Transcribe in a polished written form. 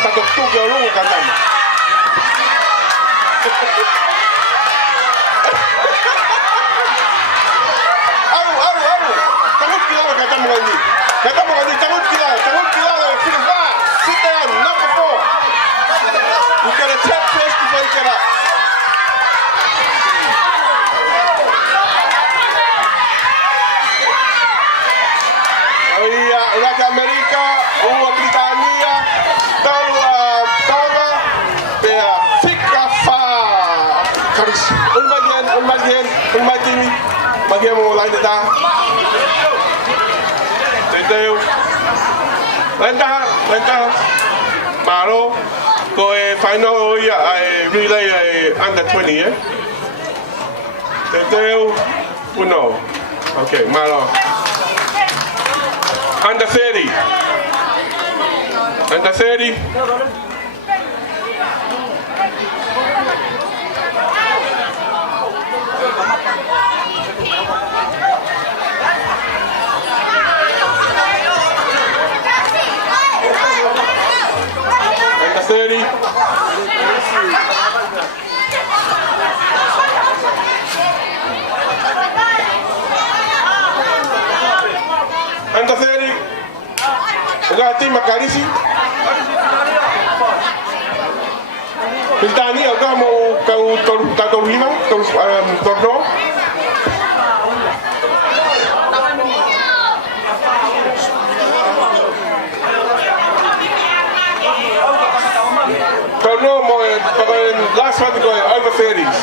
katok-tuk yang lu kata mah. Aru. Tangut kila kata mengani. Kata mengani tangut kila silva. Sit down, number 4. You gotta tap first before you get up. Raja Amerika, Britania, Toga, der Fickafa. Bagian mau lain dah. Teteu. Lentah. Malo. Koe final ya relay under 20 ya. Teteu. Uno. Okay, malo. Under 30. Under 30. Under 30. Under 30. Gati Makalisi. Britania agak mau kau tahu hilang torno. Torno mau pakai last one go over 30s.